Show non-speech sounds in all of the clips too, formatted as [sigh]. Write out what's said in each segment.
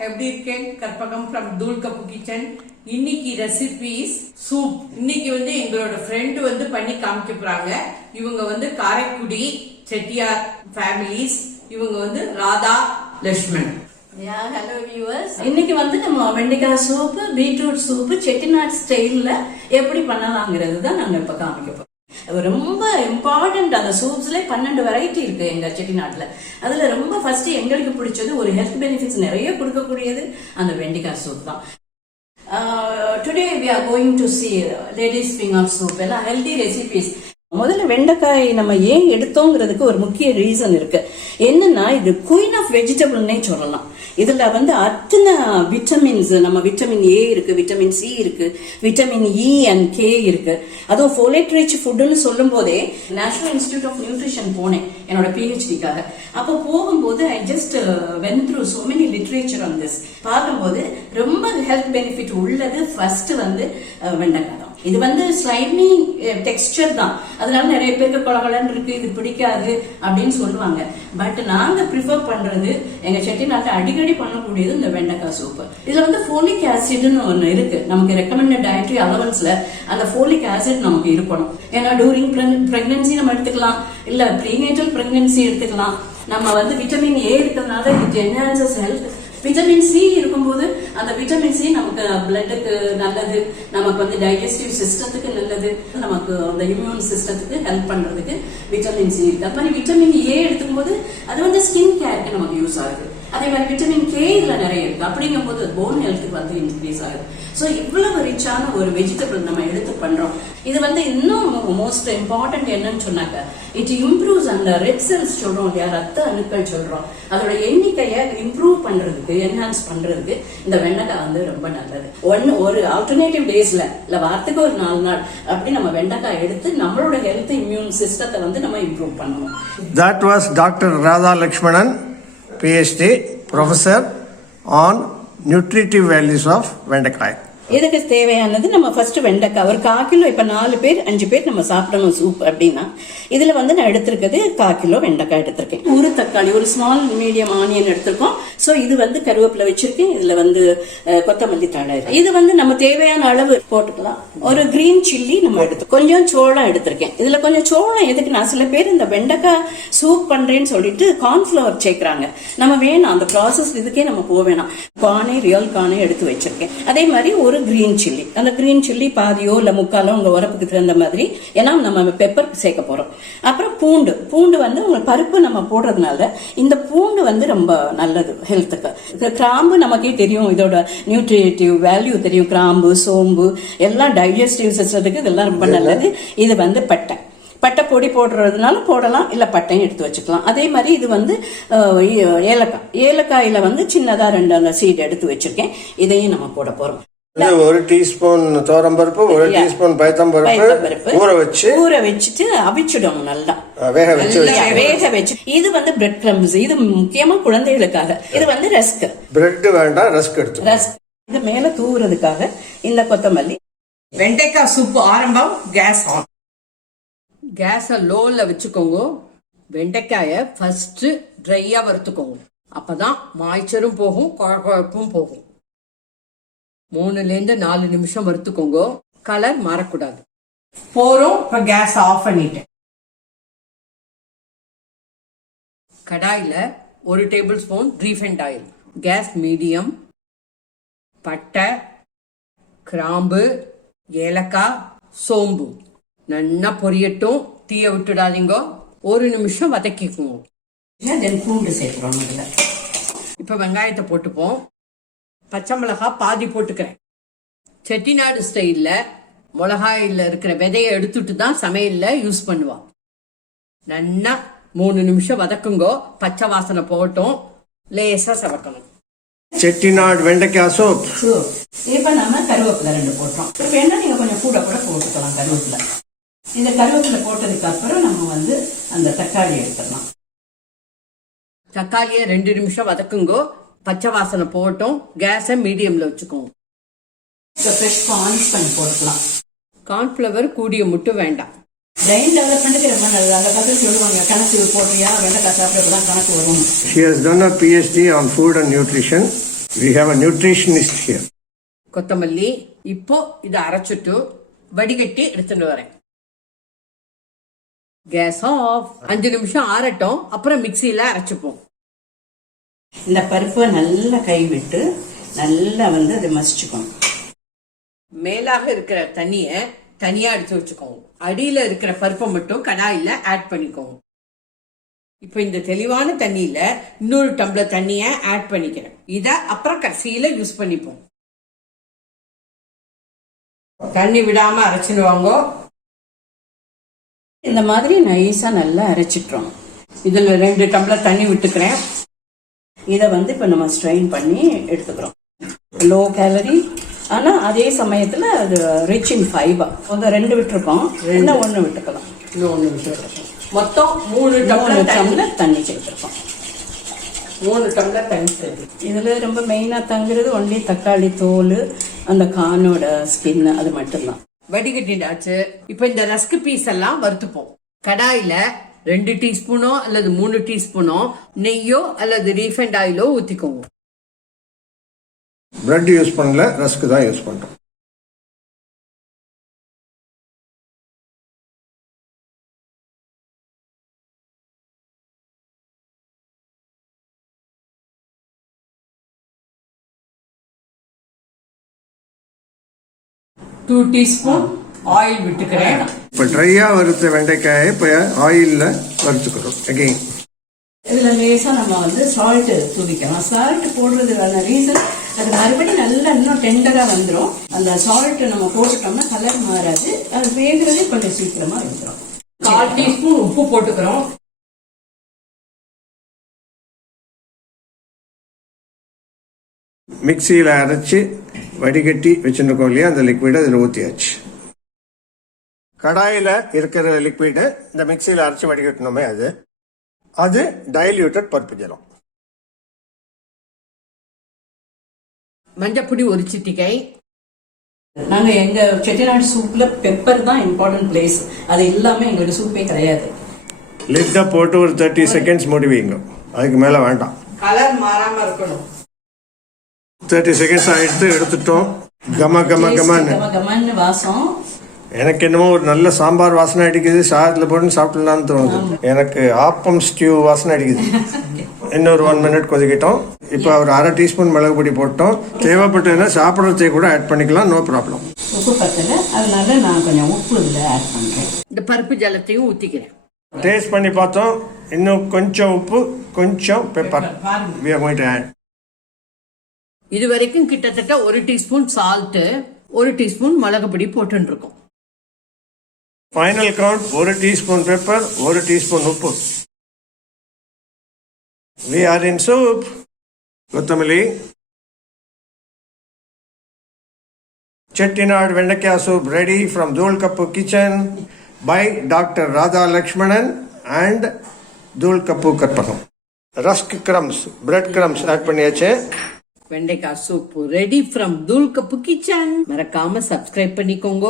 எப்படி இருக்கேன்? Karpagam from Thool cup kitchen இன்னைக்கு ரெசிபிஸ் சூப் இன்னைக்கு வந்து எங்களோட ஃப்ரெண்ட் வந்து பண்ணி காமிக்க போறாங்க இவங்க வந்து காரைக்குடி செட்டியார் ஃபேமிலிஸ் இவங்க வந்து Radha Lakshman yeah hello viewers இன்னைக்கு வந்து நம்ம வெண்டைக்காய் சூப்பு பீட்ரூட் சூப்பு செட்டிநாட் ஸ்டைல்ல எப்படி பண்ணலாங்கிறது தான் நாங்க இப்ப காமிக்க போறோம். ரொம்ப இம்பார்ட்டன்ட் அந்த சூப்ஸ்ல பன்னெண்டு வெரைட்டி இருக்கு எங்க செட்டிநாட்டுல. அதுல ரொம்ப ஃபர்ஸ்ட் எங்களுக்கு பிடிச்சது ஒரு ஹெல்த் பெனிஃபிட்ஸ் நிறைய கொடுக்கக்கூடியது அந்த வெண்டிக்காய் சூப் தான். Today we are going to see ladies finger soup எல்லாம் ஹெல்தி ரெசிபிஸ் முதல்ல வெண்டைக்காய் நம்ம ஏன் எடுத்தோங்கிறதுக்கு ஒரு முக்கிய ரீசன் இருக்கு. என்னன்னா இது குயின் ஆஃப் வெஜிடபிள்னே சொல்லலாம். இதுல வந்து அத்தனை விட்டமின்ஸ் நம்ம விட்டமின் ஏ இருக்கு விட்டமின் சி இருக்கு விட்டமின் இ அண்ட் கே இருக்கு. அதுவும் ஃபோலேட் ரிச் சொல்லும்போதே சொல்லும் போதே நேஷனல் இன்ஸ்டியூட் ஆஃப் நியூட்ரிஷன் போனேன் என்னோட பிஹெச்டிக்காக அப்போ போகும்போது I just went through so many literature on this பார்க்கும்போது ரொம்ப ஹெல்த் பெனிஃபிட் உள்ளது ஃபர்ஸ்ட் வந்து அஹ், வெண்டைக்காய் தான். இது வந்து ஸ்லைமி டெக்ஸ்டர் uh, தான். அதனால நிறைய பேருக்கு கொலகலன்னு இருக்கு இது பிடிக்காது அப்படின்னு சொல்லுவாங்க. பட் நாங்க ப்ரிஃபர் பண்றது எங்க செட்டிநாட்டில் அடிக்கடி பண்ணக்கூடியது இந்த வெண்டைக்காய் சூப்பு இதுல வந்து ஃபோலிக் ஆசிட்னு ஒன்று இருக்கு. நமக்கு ரெக்கமெண்டட் டயட்ரி அலவன்ஸ்ல அந்த ஃபோலிக் ஆசிட் நமக்கு இருக்கணும். ஏன்னா டூரிங் பிரெக்னன்சி நம்ம எடுத்துக்கலாம். இல்ல ப்ரீனேட்டல் பிரெக்னன்சி எடுத்துக்கலாம். நம்ம வந்து விட்டமின் ஏ இருக்கிறதுனால it enhances health vitamin C இருக்கும்போது அந்த விட்டமின் சி நமக்கு பிளட்டுக்கு நல்லது. நமக்கு வந்து டைஜஸ்டிவ் சிஸ்டத்துக்கு நல்லது. நமக்கு அந்த இம்யூன் சிஸ்டத்துக்கு ஹெல்ப் பண்றதுக்கு விட்டமின் சி இருக்கு. அது மாதிரி விட்டமின் ஏ எடுத்துக்கும் போது அது வந்து ஸ்கின் கேருக்கு நமக்கு யூஸ் ஆகுது. அதே மாதிரி விட்டமின் கே இதுல நிறைய இருக்கு. அப்படிங்கும் போது போன் ஹெல்த்துக்கு வந்து இன்க்ரீஸ் ஆகுது. ஸோ இவ்வளவு ரிச்சான ஒரு வெஜிடபிள் நம்ம எடுத்து பண்றோம். இது வந்து இன்னும் மோஸ்ட் இம்பார்ட்டன்ட் என்னன்னு சொன்னாக்க இட் இம்ப்ரூவ்ஸ் அந்த ரெட் செல்ஸ் சொல்றோம் இல்லையா ரத்த அணுக்கள் சொல்றோம். அதோட எண்ணிக்கையை இம்ப்ரூவ் பண்றதுக்கு என்ஹான்ஸ் பண்றதுக்கு இந்த வெண்டைக்காய் வந்து ரொம்ப நல்லது. ஒன்னு ஒரு ஆல்டர்னேட்டிவ் டேஸ்ல இல்ல வாரத்துக்கு ஒரு நாலு நாள் அப்படி நம்ம வெண்டைக்காய் எடுத்து நம்மளோட ஹெல்த் இம்யூன் சிஸ்டத்தை வந்து நம்ம இம்ப்ரூவ் பண்ணுவோம். That was doctor Radha Lakshmanan PhD, professor on nutritive values of Vendakai. இதுக்கு தேவையானது? நம்ம ஃபர்ஸ்ட் வெண்டைக்காய். ஒரு கால் கிலோ இப்போ நாலு பேர் அஞ்சு பேர் நம்ம சாப்பிடணும் சூப் அப்படின்னா இதில் வந்து நான் எடுத்திருக்கிறது கால் கிலோ வெண்டைக்காய் எடுத்திருக்கேன். ஒரு தக்காளி ஒரு ஸ்மால் மீடியம் ஆனியன் எடுத்திருக்கோம். ஸோ இது வந்து கருவேப்பிலை வச்சிருக்கேன். இதுல வந்து கொத்தமல்லி தழை இது வந்து நம்ம தேவையான அளவு போட்டுக்கலாம். ஒரு கிரீன் சில்லி நம்ம எடுத்து கொஞ்சம் சோளம் எடுத்திருக்கேன். இதுல கொஞ்சம் சோளம் எதுக்குன்னா சில பேர் இந்த வெண்டைக்காய் சூப் பண்றேன்னு சொல்லிட்டு கார்ன்ஃப்ளவர் சேர்க்குறாங்க. நம்ம வேணாம் அந்த ப்ராசஸ் இதுக்கே நம்ம போக வேணாம். கானே ரியல் கானே எடுத்து வச்சிருக்கேன். அதே மாதிரி ஒரு கிரீன் சில்லி அந்த கிரீன் சில்லி பாதியோ இல்ல முக்காலோ உங்க உரப்புக்கு தகுந்த மாதிரி ஏன்னா நம்ம பெப்பர் சேர்க்க போறோம். அப்புறம் பூண்டு. பூண்டு வந்து உங்க பருப்பு நம்ம போடுறதுனால இந்த பூண்டு வந்து ரொம்ப நல்லது ஹெல்த்துக்கு கிராம்பு நமக்கே தெரியும். இதோட நியூட்ரிட்டிவ் வேல்யூ தெரியும். கிராம்பு சோம்பு எல்லாம் டைஜஸ்டிவ் சிஸ்டத்துக்கு இதெல்லாம் ரொம்ப நல்லது. இது வந்து பட்டை. பட்டை பொடி போடுறதுனால போடலாம் இல்ல பட்டையும் எடுத்து வச்சுக்கலாம். அதே மாதிரி இது வந்து ஏலக்காய். ஏலக்காயில வந்து சின்னதா ரெண்டு அந்த சீட் எடுத்து வச்சிருக்கேன். இதையும் நம்ம போட போறோம். இது ஒரு டீஸ்பூன் பருப்பு ஒரு. டீஸ்பூன் பயத்தம் பருப்பு ஊற வச்சு ஊற வச்சுட்டு அவிச்சிடும் நல்லா. வேக வச்சு வேக வச்சு. இது வந்து பிரெட் கிரம்ஸ் இது முக்கியமா குழந்தைகளுக்காக. இது வந்து ரஸ்க் பிரெட் வேண்டாம் ரஸ்க் எடுத்து ரஸ்க் இது மேல தூவுறதுக்காக இந்த கொத்தமல்லி. வெண்டைக்காய் சூப் ஆரம்பம் கேஸ் ஆன் கேஸை லோல வச்சுக்கோங்க. வெண்டைக்காயை ஃபர்ஸ்ட் ட்ரையா வறுத்துக்கோங்க. அப்பதான் மாய்ச்சரும் போகும் குழப்பும் போகும். மூணுல இருந்து நாலு நிமிஷம் வறுத்துக்கோங்க. கலர் மாறக்கூடாது. போறோம் இப்ப கேஸ் ஆஃப் பண்ணிட்டேன். கடாயில ஒரு tablespoon refined oil gas medium பட்டை கிராம்பு ஏலக்காய் சோம்பு. நல்லா பொரியட்டும் தீய விட்டுடாதீங்க. ஒரு நிமிஷம் வதக்கிக்குங்க. தென் பூண்டு சேர்க்கிறோம் இதுல? இப்ப வெங்காயத்தை போட்டுப்போம். பச்சை மிளகாய் பாதி போட்டுக்கிறேன். செட்டிநாடு ஸ்டைல்ல மிளகாயில இருக்கிற விதையை எடுத்துட்டு தான் சமையல்ல யூஸ் பண்ணுவா. நல்லா மூணு நிமிஷம் வதக்குங்கோ. பச்சை வாசனை போகட்டும். லேசா சவக்கணும். செட்டிநாடு வெண்டைக்காய் சோப். இப்ப நம்ம கருவேப்பிலை ரெண்டு போட்டோம். வேணா நீங்க கொஞ்சம் கூட கூட போட்டுக்கலாம் கருவேப்பிலை. இந்த கருவேப்பிலை போட்டதுக்கு அப்புறம் நம்ம வந்து அந்த தக்காளி எடுத்துடலாம். தக்காளியை ரெண்டு நிமிஷம் வதக்குங்கோ. பச்சை வாசனை போகட்டும். கேஸை மீடியம்ல வச்சுக்கோங்க. இப்போ ஃப்ரெஷ் கார்ன்ஸ் பண்ணி போட்டுக்கலாம். கார்ன்ஃபிளவர் கூடிய முட்டு வேண்டாம். பிரெயின் டெவலப்மெண்ட்டுக்கு ரொம்ப நல்லது. அந்த காலத்தில் சொல்லுவாங்க கணக்கு போடுறியா? வெண்டைக்காய் சாப்பிட்றதுலாம் கணக்கு வரும். She has done a PhD on food and nutrition. We have a nutritionist here. கொத்தமல்லி. இப்போ இதை அரைச்சிட்டு வடிகட்டி எடுத்துட்டு வரேன். கேஸ் ஆஃப் அஞ்சு நிமிஷம் ஆறட்டும். அப்புறம் மிக்சியில அரைச்சுப்போம். இந்த பருப்பை நல்லா கைவிட்டு நல்லா வந்து அதை மசிச்சுக்கணும். மேலாக இருக்கிற தண்ணிய தனியா எடுத்து வச்சுக்கோங்க. அடியில இருக்கிற பருப்பை மட்டும் கடாயில ஆட் பண்ணிக்கோங்க. இப்போ இந்த தெளிவான தண்ணியில இன்னொரு டம்ளர் தண்ணிய ஆட் பண்ணிக்கிறேன். இத அப்புறம் கடைசியில யூஸ் பண்ணிப்போம். தண்ணி விடாம அரைச்சிடுவாங்க. இந்த மாதிரி நைஸா நல்லா அரைச்சிட்டுறோம் இதுல ரெண்டு டம்ளர் தண்ணி விட்டுக்கிறேன். இதை வந்து இப்போ நம்ம ஸ்ட்ரெயின் பண்ணி எடுத்துக்கிறோம். லோ கேலரி ஆனா அதே சமயத்துல அது ரிச் இன் ஃபைபர் முதல் ரெண்டு விட்டுருக்கோம். இன்னும் ஒன்று விட்டுக்கலாம். இன்னொன்னு விட்டுக்கிறேன் மொத்தம் மூணு டம்ளர் டம்ளர் தண்ணி சேர்த்துருக்கோம். மூணு டம்ளர் தண்ணி சேர்த்து. இதுல ரொம்ப மெயினா தங்குறது ஒன்லி தக்காளி தோல் அந்த கானோட ஸ்கின் அது மட்டும்தான். வடிகட்டிண்டாச்சு இப்போ இந்த ரஸ்க் பீஸ் எல்லாம் வறுத்துப்போம். கடாயில ரெண்டு டீஸ்பூனோ அல்லது மூணு டீஸ்பூனோ நெய்யோ அல்லது ரீஃபைண்ட் ஆயிலோ ஊத்திக்கோங்க. பிரெட் யூஸ் பண்ணல ரஸ்க் தான் யூஸ் பண்றோம் டூ டீஸ்பூன் ஆயில் விட்டுக்கிறேன். இப்போ ட்ரையா வறுத்த வெண்டைக்காயை இப்போ ஆயிலில் வறுத்துக்கிறோம். அகெயின் இதுல லேசா நம்ம வந்து சால்ட் தூவிக்கலாம். சால்ட் போடுறதுக்கான ரீசன் அது மறுபடியும் நல்லா இன்னும் டெண்டரா வந்துடும் அந்த சால்ட் நம்ம போட்டுட்டோம்னா கலர் மாறாது. அது வேகிறதே கொஞ்சம் சீக்கிரமா வந்துடும் கால் டீஸ்பூன் உப்பு போட்டுக்கிறோம். மிக்சியில் அரைச்சி வடிகட்டி வச்சுருக்கோம் இல்லையா அந்த லிக்விடை அதில் ஊற்றியாச்சு கடாயில் இருக்கிற லிக்விடு இந்த மிக்சியில் அரைச்சி வடிகட்டணுமே அது. அது டைல்யூட்டட் பருப்பு ஜலம் மஞ்சப்பொடி ஒரு சிட்டிகை. நாங்க எங்க செட்டிநாடு சூப்ல பெப்பர் தான் இம்பார்ட்டன்ட் பிளேஸ் அது இல்லாம எங்களுக்கு சூப்பே கிடையாது. லிட்டை போட்டு ஒரு தேர்ட்டி செகண்ட்ஸ் மூடி வைங்க. அதுக்கு மேலே வேண்டாம். கலர் மாறாம இருக்கணும். தேர்ட்டி செகண்ட்ஸ் ஆகிடுத்து எடுத்துட்டோம். கம கம கமன்னு. கம கமன்னு வாசம். எனக்கு என்னமோ ஒரு நல்ல சாம்பார் வாசனை அடிக்குது. சாதத்தில் போட்டு சாப்பிடலாம்னு தோணுது. எனக்கு ஆப்பம் ஸ்டியூ வாசனை அடிக்குது. [laughs] இன்னொரு ஒன் மினிட் கொதிக்கிட்டோம். இப்போ ஒரு அரை டீஸ்பூன் மிளகு பொடி போட்டோம். தேவைப்பட்டதுன்னா சாப்பிட்றதை கூட ஆட் பண்ணிக்கலாம். நோ ப்ராப்ளம் உப்பு பத்தல. அதனால நான் கொஞ்சம் உப்பு இதுல ஆட் பண்றேன். இந்த பருப்பு ஜலத்தையும் ஊத்திக்கிறேன். டேஸ்ட் பண்ணி பார்த்தோம். இன்னும் கொஞ்சம் உப்பு கொஞ்சம் pepper we are going to add. இது வரைக்கும் கிட்டத்தட்ட ஒரு டீஸ்பூன் சால்ட்டு ஒரு டீஸ்பூன் மிளகுப்பொடி போட்டுருக்கோம் ஃபைனல் கவுண்ட் ஒரு டீஸ்பூன் பெப்பர் ஒரு டீஸ்பூன் உப்பு வி ஆர் இன் சூப் கொத்தமல்லி செட்டிநாடு வெண்டைக்காய் soup ready from Thool cup kitchen by doctor Radha Lakshmanan and Thool cup Karpagam rusk crumbs bread crumbs add பண்ணியாச்சு வெண்டைக்காய் soup ready from Thool cup kitchen மறக்காம subscribe பண்ணிக்கோங்க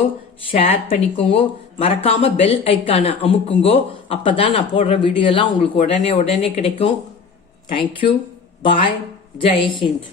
share பண்ணிக்கோங்க மறக்காம bell ஐக்கான அமுக்குங்கோ. அப்பதான் நான் போடுற வீடியோ எல்லாம் உங்களுக்கு உடனே உடனே கிடைக்கும். Thank you bye Jai Hind